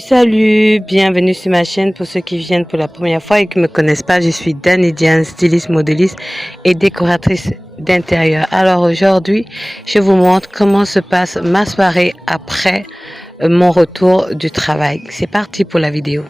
Salut, bienvenue sur ma chaîne. Pour ceux qui viennent pour la première fois et qui ne me connaissent pas, je suis Dany Diane, styliste, modéliste et décoratrice d'intérieur. Alors aujourd'hui, je vous montre comment se passe ma soirée après mon retour du travail. C'est parti pour la vidéo.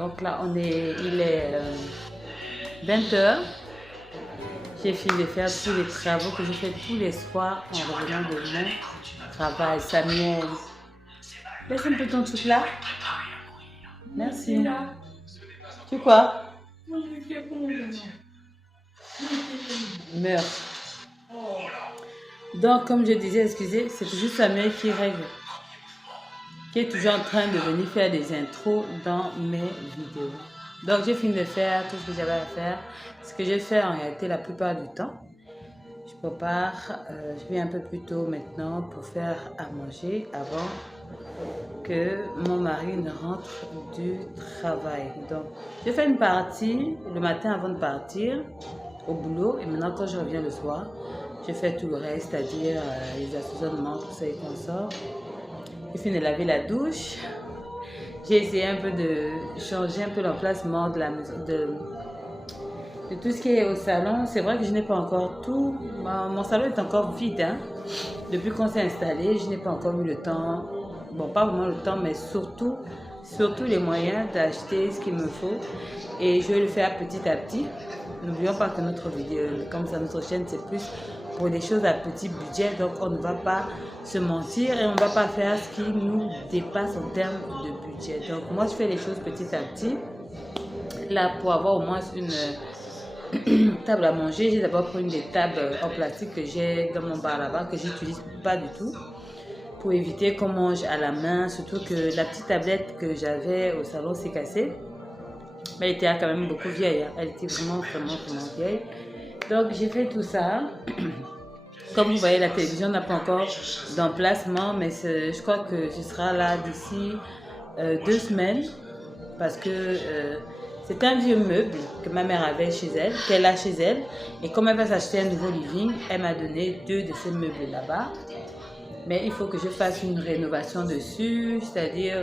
Donc là, il est 20h. J'ai fini de faire tous les travaux que je fais tous les soirs en revenant de mon travail. Samuel, laisse un peu ton truc là. Merci. Tu quoi? Meurs. Donc, comme je disais, excusez, c'est toujours Samuel qui règle, qui est toujours en train de venir faire des intros dans mes vidéos. Donc, j'ai fini de faire tout ce que j'avais à faire. Ce que j'ai fait en réalité la plupart du temps. Je prépare, je viens un peu plus tôt maintenant pour faire à manger avant que mon mari ne rentre du travail. Donc, je fais une partie le matin avant de partir au boulot et maintenant quand je reviens le soir, je fais tout le reste, c'est-à-dire les assaisonnements, tout ça et qu'on sort. J'ai fini de laver la douche. J'ai essayé un peu de changer un peu l'emplacement de la maison, de tout ce qui est au salon. C'est vrai que je n'ai pas encore tout. Mon salon est encore vide. Hein. Depuis qu'on s'est installé, je n'ai pas encore eu le temps. Bon, pas vraiment le temps, mais surtout les moyens d'acheter ce qu'il me faut. Et je vais le faire petit à petit. N'oublions pas que notre vidéo, comme ça, notre chaîne, c'est plus pour des choses à petit budget. Donc, on ne va pas se mentir et on ne va pas faire ce qui nous dépasse en termes de budget. Donc, moi, je fais les choses petit à petit. Là, pour avoir au moins une table à manger, j'ai d'abord pris une des tables en plastique que j'ai dans mon bar là-bas, que j'utilise pas du tout, pour éviter qu'on mange à la main, surtout que la petite tablette que j'avais au salon s'est cassée. Mais elle était quand même beaucoup vieille, hein. Elle était vraiment vieille. Donc j'ai fait tout ça. Comme vous voyez, la télévision n'a pas encore d'emplacement, mais je crois que ce sera là d'ici 2 semaines, parce que c'est un vieux meuble que ma mère avait chez elle, qu'elle a chez elle. Et comme elle va s'acheter un nouveau living, elle m'a donné 2 de ces meubles là-bas. Mais il faut que je fasse une rénovation dessus, c'est-à-dire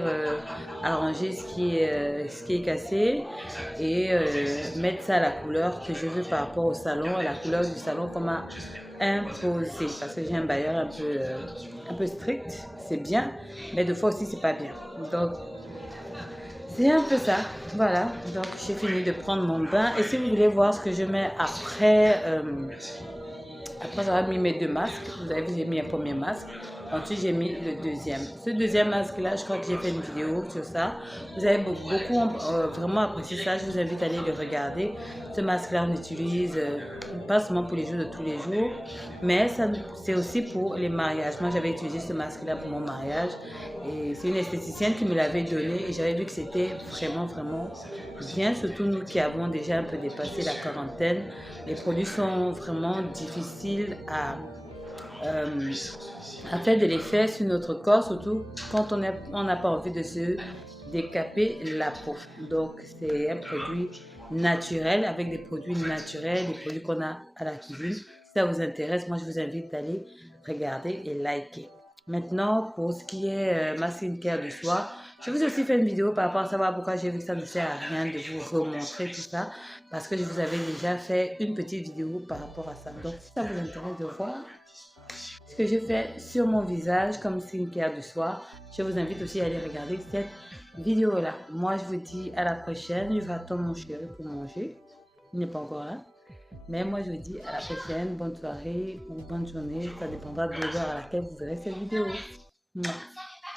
arranger ce qui est cassé et mettre ça à la couleur que je veux par rapport au salon, à la couleur du salon qu'on m'a imposé. Parce que j'ai un bailleur un peu strict, c'est bien, mais des fois aussi c'est pas bien. Donc c'est un peu ça, voilà. Donc j'ai fini de prendre mon bain. Et si vous voulez voir ce que je mets après, après j'aurais mis mes 2 masques. Vous avez vu, j'ai mis un premier masque. Ensuite, j'ai mis le deuxième. Ce deuxième masque-là, je crois que j'ai fait une vidéo sur ça. Vous avez beaucoup vraiment apprécié ça. Je vous invite à aller le regarder. Ce masque-là, on l'utilise pas seulement pour les jours de tous les jours, mais c'est aussi pour les mariages. Moi, j'avais utilisé ce masque-là pour mon mariage. Et c'est une esthéticienne qui me l'avait donné. Et j'avais vu que c'était vraiment bien. Surtout nous qui avons déjà un peu dépassé la quarantaine. Les produits sont vraiment difficiles à faire de l'effet sur notre corps, surtout quand on n'a pas envie de se décaper la peau. Donc c'est un produit naturel, avec des produits naturels, des produits qu'on a à la cuisine. Si ça vous intéresse, moi je vous invite d'aller regarder et liker. Maintenant, pour ce qui est ma skincare du soir, je vous ai aussi fait une vidéo par rapport à savoir pourquoi j'ai vu que ça ne sert à rien de vous remontrer tout ça, parce que je vous avais déjà fait une petite vidéo par rapport à ça. Donc si ça vous intéresse de voir ce que je fais sur mon visage comme skincare du soir, je vous invite aussi à aller regarder cette vidéo là. Moi je vous dis à la prochaine. Je vais attendre mon chéri pour manger, il n'est pas encore là, mais moi je vous dis à la prochaine. Bonne soirée ou bonne journée, ça dépendra de l'heure à laquelle vous verrez cette vidéo. Mouah.